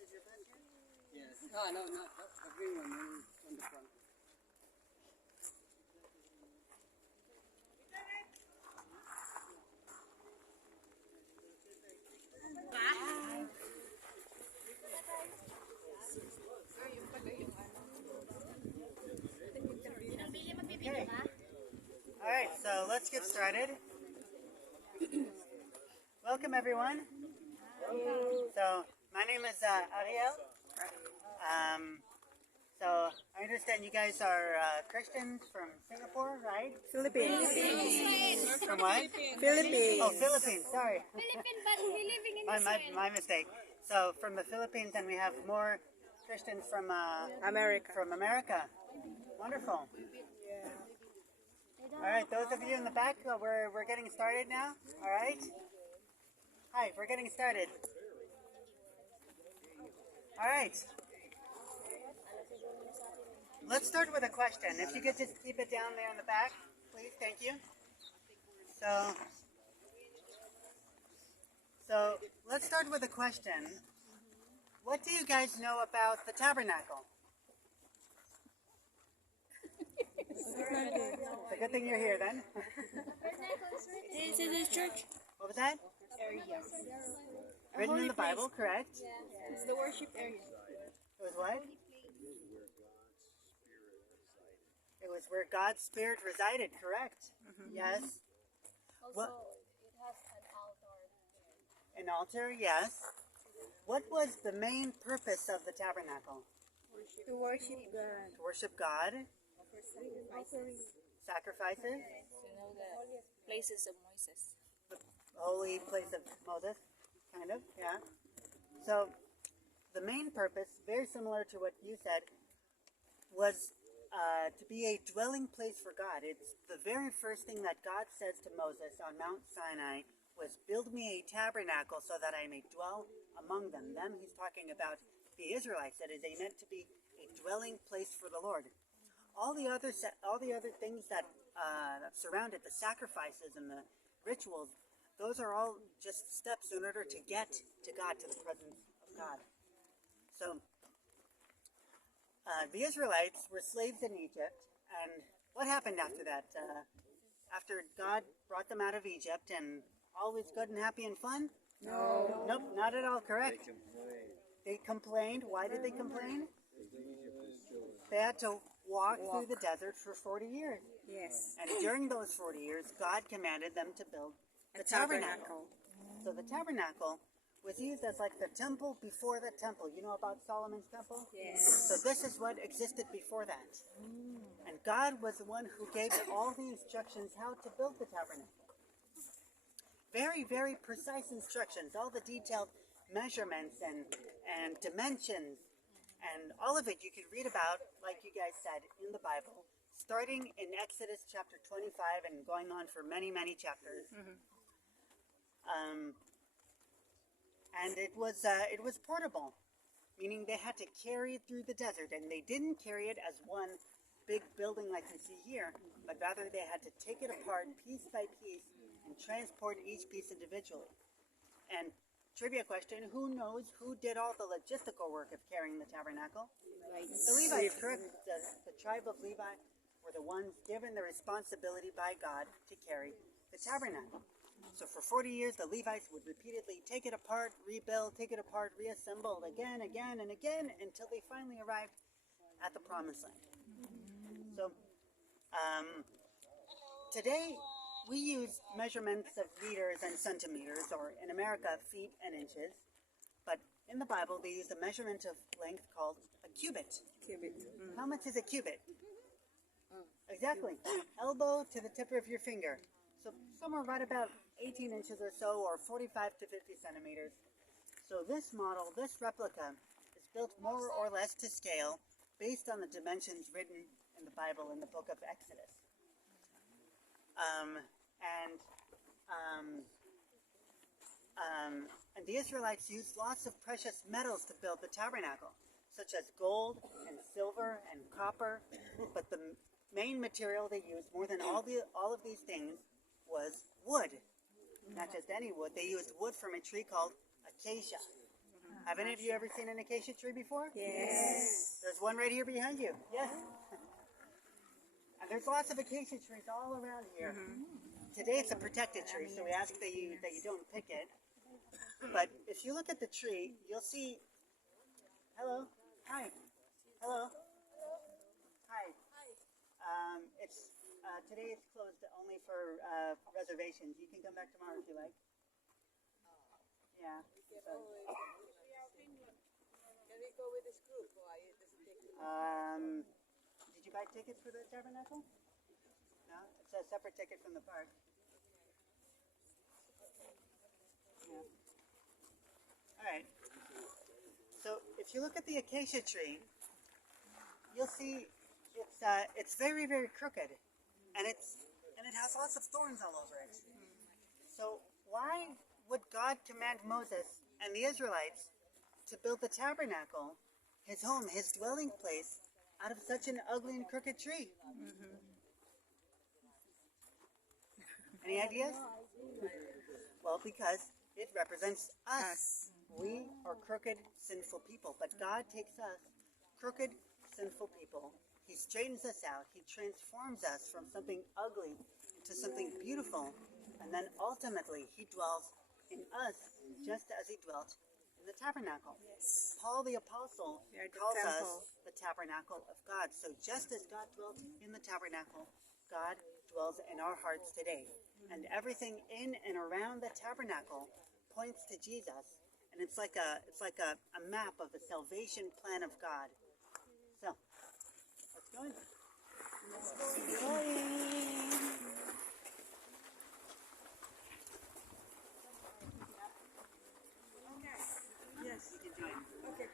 is your pen here? Yes. No, not the green one on the front. Okay. All right, so let's get started. Welcome, everyone. So my name is Ariel. So I understand you guys are Christians from Singapore, right? Philippines. From what? Philippines. Oh, Philippines. Sorry. Philippines, but we living in Israel. My mistake. So from the Philippines, and we have more Christians from America. Wonderful. All right, those of you in the back, we're getting started now. All right. Hi, we're getting started. All right. Let's start with a question. If you could just keep it down there in the back, please. Thank you. So let's start with a question. What do you guys know about the tabernacle? It's a good thing you're here then. This is a church. What was that? Written in the Bible, correct? It's the worship area. It was what? It was where God's Spirit resided, correct? Yes. Also, it has an altar. An altar, yes. What was the main purpose of the tabernacle? To worship God. To worship God. Sacrifices. You know the places of Moses. The holy place of Moses, kind of, yeah. So, the main purpose, very similar to what you said, was to be a dwelling place for God. It's the very first thing that God says to Moses on Mount Sinai was, build me a tabernacle so that I may dwell among them. Them, he's talking about the Israelites, that is, they meant to be a dwelling place for the Lord. All the other things that surrounded the sacrifices and the rituals, those are all just steps in order to get to God, to the presence of God. So, the Israelites were slaves in Egypt, and what happened after that? After God brought them out of Egypt, and all was good and happy and fun? No. Nope, not at all correct. They complained. Why did they complain? They had to walk through the desert for 40 years. Yes. And during those 40 years, God commanded them to build the tabernacle. So the tabernacle was used as like the temple before the temple. You know about Solomon's temple? Yes. So this is what existed before that. And God was the one who gave all the instructions how to build the tabernacle. Very, very precise instructions, all the detailed measurements and dimensions, and all of it you could read about, like you guys said, in the Bible, starting in Exodus chapter 25 and going on for many, many chapters. And it was portable, meaning they had to carry it through the desert, and they didn't carry it as one big building like you see here, but rather they had to take it apart piece by piece and transport each piece individually. And trivia question, who knows who did all the logistical work of carrying the tabernacle? The Levites, correct? The tribe of Levi were the ones given the responsibility by God to carry the tabernacle. So for 40 years, the Levites would repeatedly take it apart, rebuild, take it apart, reassemble again, and again, until they finally arrived at the Promised Land. So today, we use measurements of meters and centimeters, or in America, feet and inches. But in the Bible, they use a measurement of length called a cubit. How much is a cubit? Exactly. Elbow to the tip of your finger. So somewhere right about 18 inches or so, or 45 to 50 centimeters. So this model, this replica, is built more or less to scale based on the dimensions written in the Bible in the book of Exodus. And the Israelites used lots of precious metals to build the tabernacle, such as gold and silver and copper. But the main material they used, more than all of these things, was wood. Not just any wood. They used wood from a tree called acacia. Have any of you ever seen an acacia tree before? Yes. There's one right here behind you. Yes. And there's lots of acacia trees all around here. Today it's a protected tree, so we ask that you don't pick it. But if you look at the tree, you'll see. Hello. Hi. Hello. Hi. It's today it's closed only for reservations. You can come back tomorrow if you like. Yeah. So. Can we go with this group or it doesn't take too Did you buy tickets for the tabernacle? No, it's a separate ticket from the park. Yeah. All right. So if you look at the acacia tree, you'll see it's very, very crooked, and it has lots of thorns all over it. So why would God command Moses and the Israelites to build the tabernacle, his home, his dwelling place, out of such an ugly and crooked tree? Any ideas? Well, because it represents us. We are crooked, sinful people, but God takes us, crooked, sinful people. He straightens us out. He transforms us from something ugly into something beautiful, and then ultimately He dwells in us just as He dwelt in the tabernacle. Yes. Paul the Apostle calls us the tabernacle of God. So just as God dwelt in the tabernacle, God dwells in our hearts today. And everything in and around the tabernacle points to Jesus. And it's like a map of the salvation plan of God. So, let's go in. Let's go in. Yes, you can join. Okay.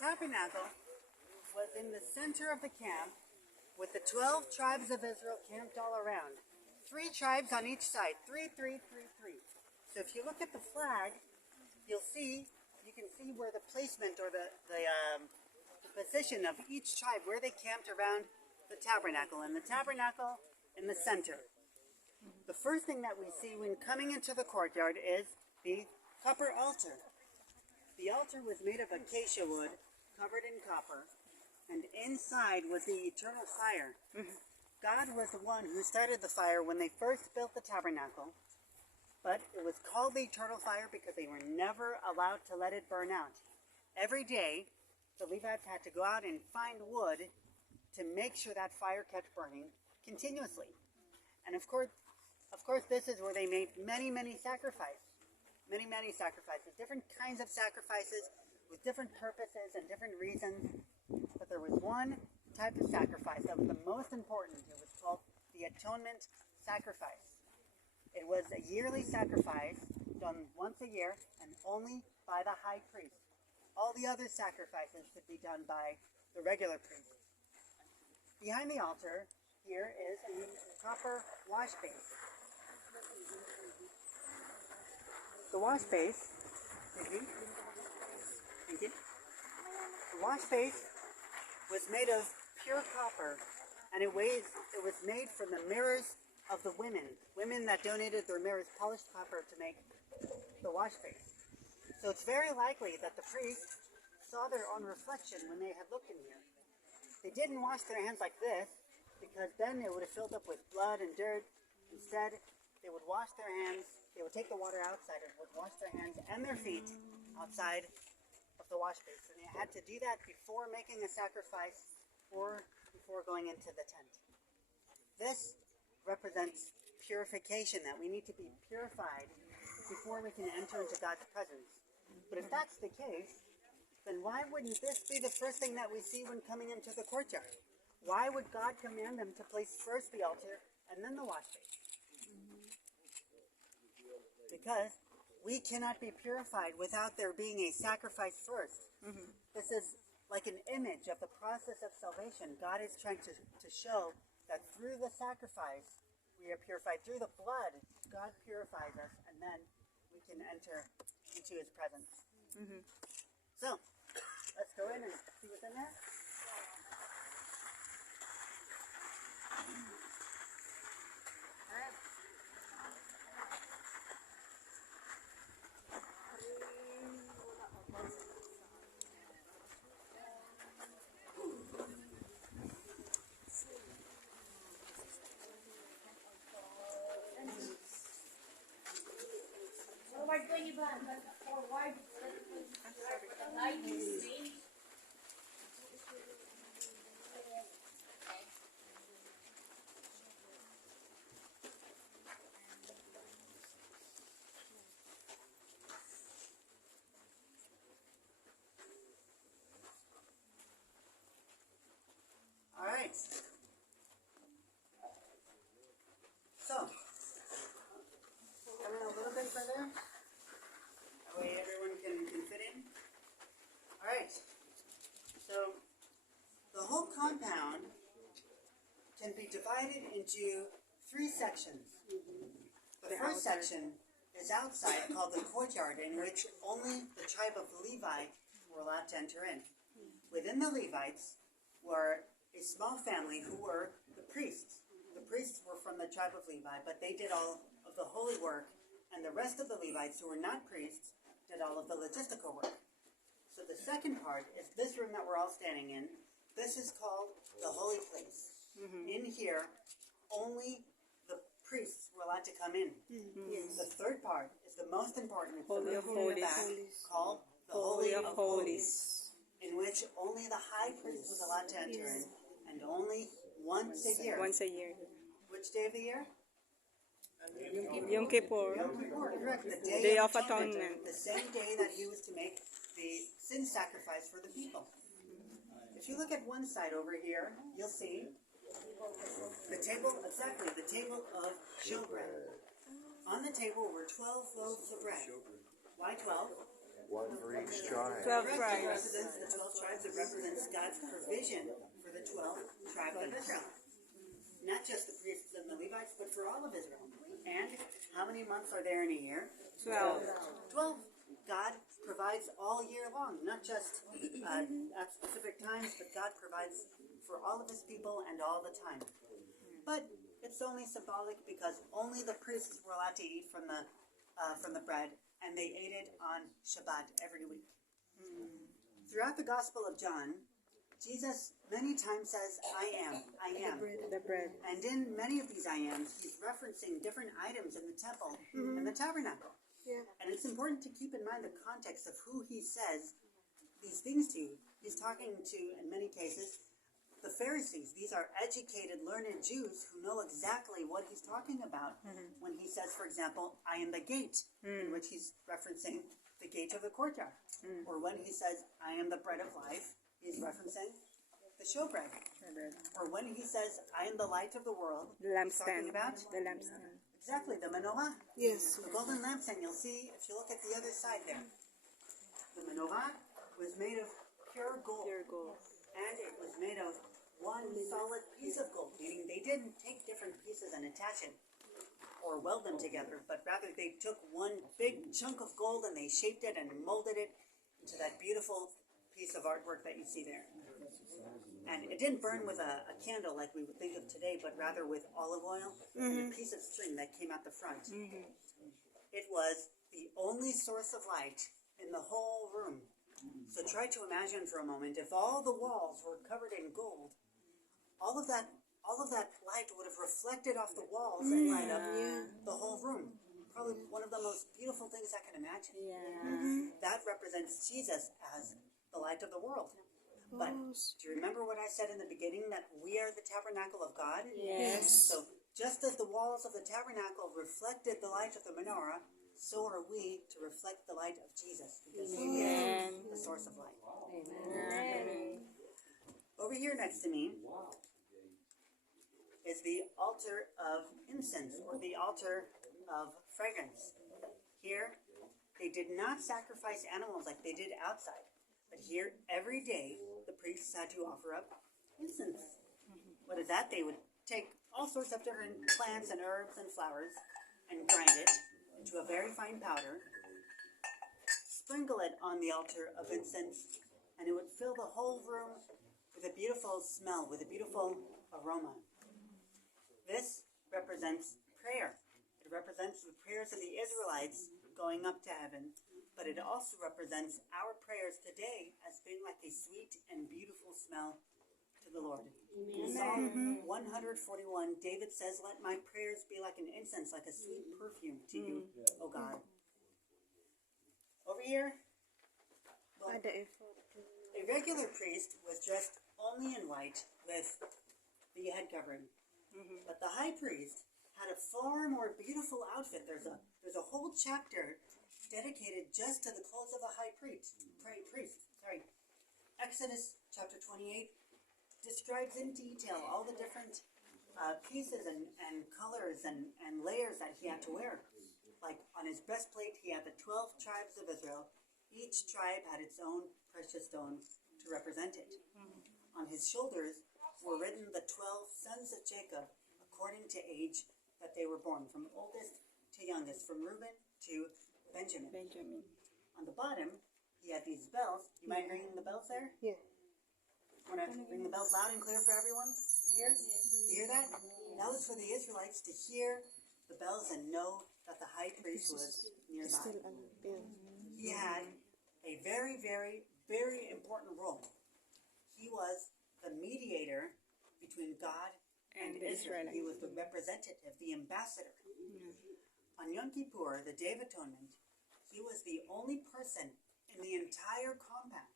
Tabernacle was in the center of the camp with the 12 tribes of Israel camped all around. 3 tribes on each side. 3, 3, 3, 3. So if you look at the flag, you can see where the placement or the position of each tribe, where they camped around the tabernacle. And the tabernacle in the center. The first thing that we see when coming into the courtyard is the copper altar. The altar was made of acacia wood, covered in copper, and inside was the eternal fire. God was the one who started the fire when they first built the tabernacle, but it was called the eternal fire because they were never allowed to let it burn out. Every day, the Levites had to go out and find wood to make sure that fire kept burning continuously. And of course, this is where they made many, many sacrifices. Many sacrifices. Different kinds of sacrifices with different purposes and different reasons. But there was one type of sacrifice that was the most important. It was called the atonement sacrifice. It was a yearly sacrifice done once a year and only by the high priest. All the other sacrifices could be done by the regular priest. Behind the altar here is a copper wash base. The wash base, thank you. The wash base was made of pure copper, and it was made from the mirrors of the women that donated their mirrors polished copper to make the wash base. So it's very likely that the priests saw their own reflection when they had looked in here. They didn't wash their hands like this, because then it would have filled up with blood and dirt. Instead, they would wash their hands, they would take the water outside and would wash their hands and their feet outside of the wash basin. And they had to do that before making a sacrifice or before going into the tent. This represents purification, that we need to be purified before we can enter into God's presence. But if that's the case, then why wouldn't this be the first thing that we see when coming into the courtyard? Why would God command them to place first the altar and then the wash basin? Because we cannot be purified without there being a sacrifice first. This is like an image of the process of salvation. God is trying to show that through the sacrifice, we are purified. Through the blood, God purifies us, and then we can enter into his presence. So, let's go in and see what's in there. All right. So, coming a little bit further. That way everyone can fit in. All right. So, the whole compound can be divided into 3 sections. The first section is outside, called the courtyard, in which only the tribe of Levi were allowed to enter in. Within the Levites were a small family who were the priests. The priests were from the tribe of Levi, but they did all of the holy work, and the rest of the Levites who were not priests did all of the logistical work. So the second part is this room that we're all standing in. This is called the holy place. In here, only the priests were allowed to come in. The third part is the most important. It's Holy the of room in the back, Holies. called the Holy of Holies. in which only the high priest was allowed to enter in, and only once a year. Once a year. Which day of the year? Yom Kippur. Yom Kippur, correct. The Day of Atonement. The same day that he was to make the sin sacrifice for the people. If you look at one side over here, you'll see the table, exactly, the table of showbread. On the table were 12 loaves of bread. Why 12? One for each tribe. 12 Correct. It tribes. represents the 12 tribes. It represents God's provision for the 12 tribes of Israel. Not just the priests and the Levites, but for all of Israel. And how many months are there in a year? 12. 12. God provides all year long, not just at specific times, but God provides for all of his people and all the time. But it's only symbolic because only the priests were allowed to eat from the bread, and they ate it on Shabbat every week. Throughout the Gospel of John, Jesus many times says, I am. The bread. And in many of these I ams, he's referencing different items in the temple and the tabernacle. Yeah. And it's important to keep in mind the context of who he says these things to. He's talking to, in many cases, the Pharisees. These are educated, learned Jews who know exactly what he's talking about when he says, for example, I am the gate, in which he's referencing the gate of the courtyard. Or when he says, I am the bread of life, he's referencing the showbread. Or when he says, I am the light of the world, The he's talking lampstand. about The lampstand. exactly the menorah. Yes. The golden lampstand, you'll see, if you look at the other side there, the menorah was made of pure gold. Pure gold. And it was made of one solid piece of gold, meaning they didn't take different pieces and attach it or weld them together, but rather they took one big chunk of gold and they shaped it and molded it into that beautiful piece of artwork that you see there. And it didn't burn with a candle like we would think of today, but rather with olive oil and a piece of string that came out the front. It was the only source of light in the whole room. So try to imagine for a moment, if all the walls were covered in gold, all of that light would have reflected off the walls and light up the whole room. Probably one of the most beautiful things I can imagine. That represents Jesus as the light of the world. But do you remember what I said in the beginning, that we are the tabernacle of God? Yes. So just as the walls of the tabernacle reflected the light of the menorah, so are we to reflect the light of Jesus, because he is the source of light. Over here next to me is the altar of incense, or the altar of fragrance. Here, they did not sacrifice animals like they did outside, but here, every day, the priests had to offer up incense. What is that? They would take all sorts of different plants and herbs and flowers and grind it into a very fine powder, sprinkle it on the altar of incense, and it would fill the whole room with a beautiful smell, with a beautiful aroma. This represents prayer. It represents the prayers of the Israelites going up to heaven, but it also represents our prayers today as being like a sweet and beautiful smell to the Lord. In Psalm 141, David says, "Let my prayers be like an incense, like a sweet perfume to you, O God." Over here, well, a regular priest was dressed only in white with the head covering. But the high priest had a far more beautiful outfit. There's a whole chapter dedicated just to the clothes of the high priest. Exodus chapter 28 describes in detail all the different pieces and colors and layers that he had to wear. Like on his breastplate, he had the 12 tribes of Israel. Each tribe had its own precious stone to represent it. On his shoulders were written the 12 sons of Jacob according to age that they were born, from oldest to youngest, from Reuben to Benjamin. On the bottom, he had these bells. You mind ringing the bells there? Yeah. Want to ring the bells loud and clear for everyone to hear? You hear that? That was for the Israelites to hear the bells and know that the high priest was nearby. He had a very, very, very important role. He was the mediator between God and Israel. He was the representative, the ambassador. On Yom Kippur, the Day of Atonement, he was the only person in the entire compound.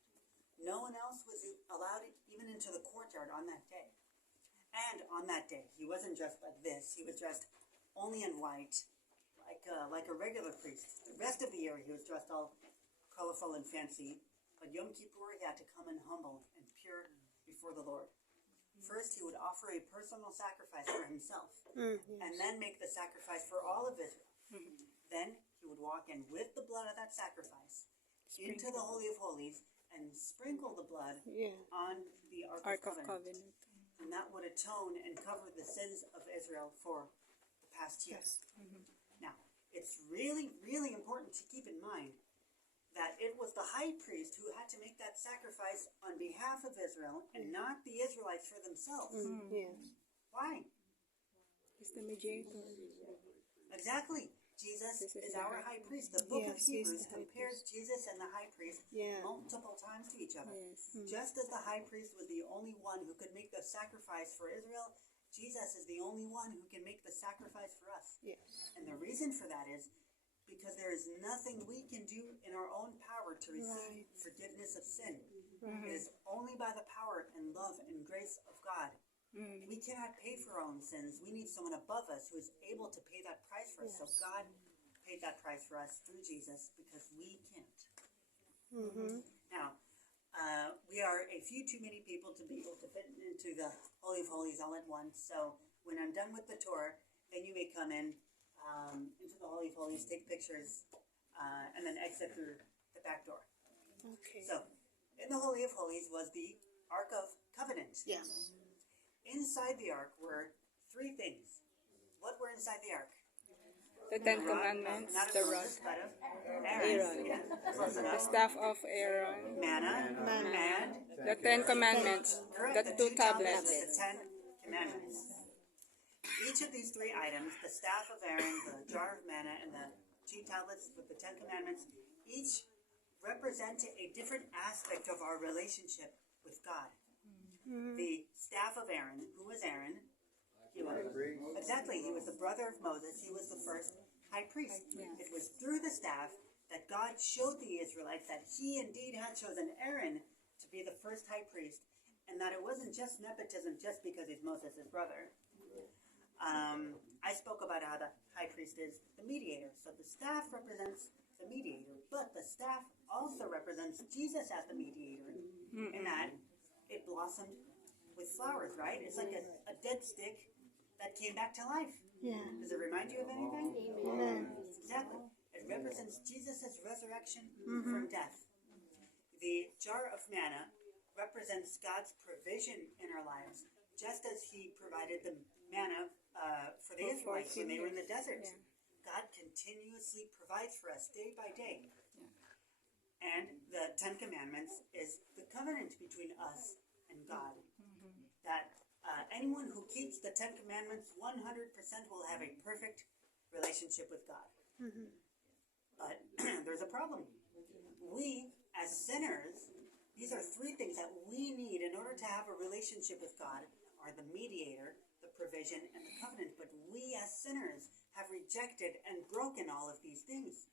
No one else was allowed even into the courtyard on that day. And on that day, he wasn't dressed like this. He was dressed only in white, like a regular priest. The rest of the year, he was dressed all colorful and fancy. But Yom Kippur, he had to come in humble and pure before the Lord. First, he would offer a personal sacrifice for himself, and then make the sacrifice for all of Israel. Then he would walk in with the blood of that sacrifice into the Holy of Holies and sprinkle the blood on the Ark of Covenant. And that would atone and cover the sins of Israel for the past year. Now, it's really, really important to keep in mind that it was the high priest who had to make that sacrifice on behalf of Israel and not the Israelites for themselves. Why? He's the mediator. Exactly. Jesus is our high priest. The book of Hebrews compares Jesus and the high priest multiple times to each other. Just as the high priest was the only one who could make the sacrifice for Israel, Jesus is the only one who can make the sacrifice for us. And the reason for that is because there is nothing we can do in our own power to receive forgiveness of sin. It is only by the power and love and grace of God. We cannot pay for our own sins. We need someone above us who is able to pay that price for us. So God paid that price for us through Jesus because we can't. Now, we are a few too many people to be able to fit into the Holy of Holies all at once. So when I'm done with the tour, then you may come in into the Holy of Holies, take pictures, and then exit through the back door. So, in the Holy of Holies was the Ark of Covenant. Inside the Ark were three things. What were inside the Ark? The Ten Commandments, Not of the rod, Moses, but of Aaron. Yeah, close the enough. staff of Aaron, Manna, and the Ten Commandments, correct, the two tablets. the Ten Commandments. Each of these three items, the staff of Aaron, the jar of manna, and the two tablets with the Ten Commandments, each represent a different aspect of our relationship with God. The staff of Aaron, who was Aaron? He was the brother of Moses. He was the first high priest. It was through the staff that God showed the Israelites that he indeed had chosen Aaron to be the first high priest, and that it wasn't just nepotism just because he's Moses' brother. I spoke about how the high priest is the mediator. So the staff represents the mediator, but the staff also represents Jesus as the mediator, in that it blossomed with flowers, right? It's like a dead stick that came back to life. Yeah. Does it remind you of anything? Amen. Exactly. It represents Jesus' resurrection from death. The jar of manna represents God's provision in our lives, just as he provided the manna for the Israelites when they were in the desert. God continuously provides for us day by day. And the Ten Commandments is the covenant between us and God. That anyone who keeps the Ten Commandments 100% will have a perfect relationship with God. But there's a problem. We, as sinners, these are three things that we need in order to have a relationship with God, are the mediator, the provision, and the covenant. But we, as sinners, have rejected and broken all of these things.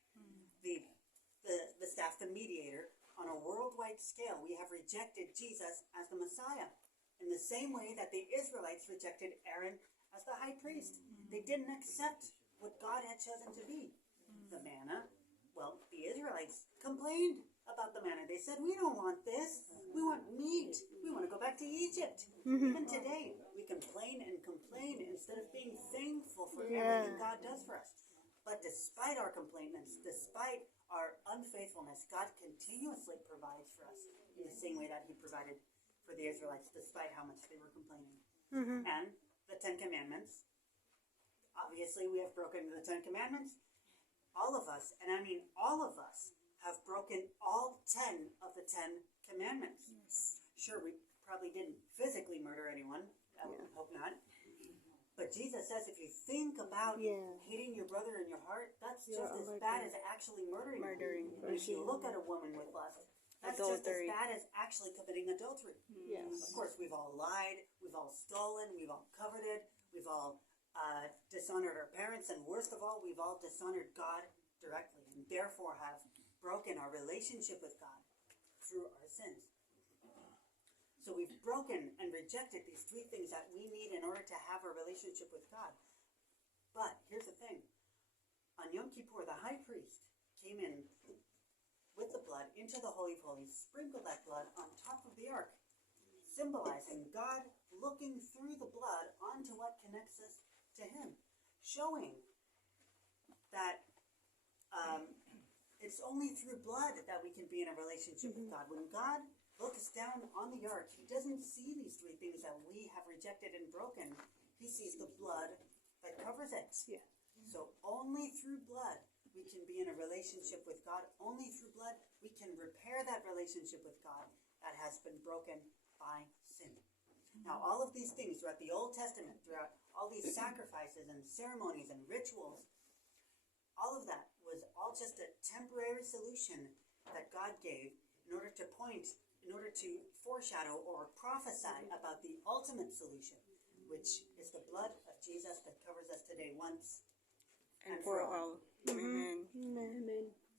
The staff, the mediator, on a worldwide scale, we have rejected Jesus as the Messiah, in the same way that the Israelites rejected Aaron as the high priest. They didn't accept what God had chosen to be. The manna, well, the Israelites complained about the manna. They said, we don't want this. We want meat. We want to go back to Egypt. Even today, we complain instead of being thankful for everything God does for us. But despite our complaints, despite our unfaithfulness, God continuously provides for us in the same way that he provided for the Israelites, despite how much they were complaining. And the Ten Commandments, obviously we have broken the Ten Commandments. All of us, and I mean all of us, have broken all 10 of the 10 Commandments. Sure, we probably didn't physically murder anyone. I would hope not. But Jesus says if you think about hating your brother in your heart, that's just as bad as actually murdering. And if you look at a woman with lust, that's just as bad as actually committing adultery. Of course, we've all lied, we've all stolen, we've all coveted, we've all dishonored our parents, and worst of all, we've all dishonored God directly, and therefore have broken our relationship with God through our sins. So we've broken and rejected these three things that we need in order to have a relationship with God. But here's the thing. On Yom Kippur, the high priest came in with the blood into the Holy of Holies, sprinkled that blood on top of the ark, symbolizing God looking through the blood onto what connects us to him, showing that it's only through blood that we can be in a relationship with God. When God looks down on the ark, he doesn't see these three things that we have rejected and broken. He sees the blood that covers it. So only through blood we can be in a relationship with God. Only through blood we can repair that relationship with God that has been broken by sin. Now, all of these things throughout the Old Testament, throughout all these sacrifices and ceremonies and rituals, all of that was all just a temporary solution that God gave in order to foreshadow or prophesy about the ultimate solution, which is the blood of Jesus that covers us today once and for all. Amen.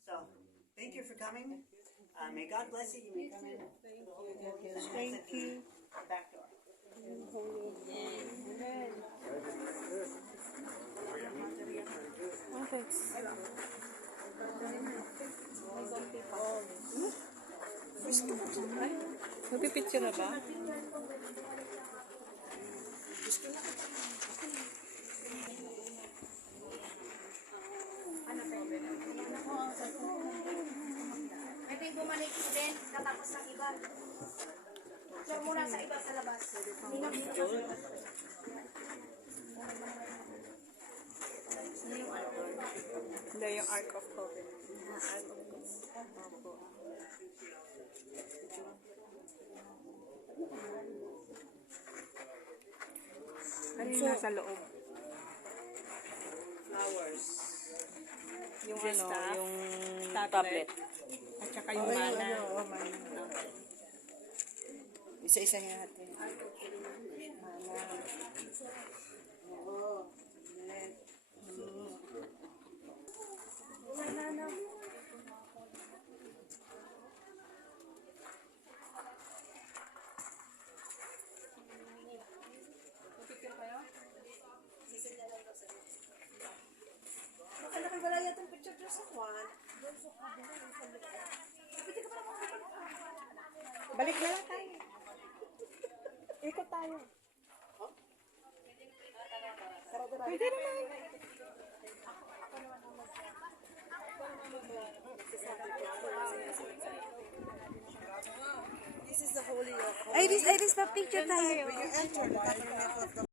So, thank you for coming. May God bless you. You may come in. Thank you. Back door. Magpipicture na ba? Pwede bumalik din katapos ng iba. Picture muna sa iba sa labas. Hindi nasa loob. Flowers. Yung Just ano, staff. yung Tablet. At saka yung mana. Isa-isa niya natin. Nakalaki wala yata picture doon sa Juan. Balik na lang tayo. Ikot tayo. Pwede naman. This is the holy of holies. Ay, this pa picture tayo. When you enter the tabernacle of the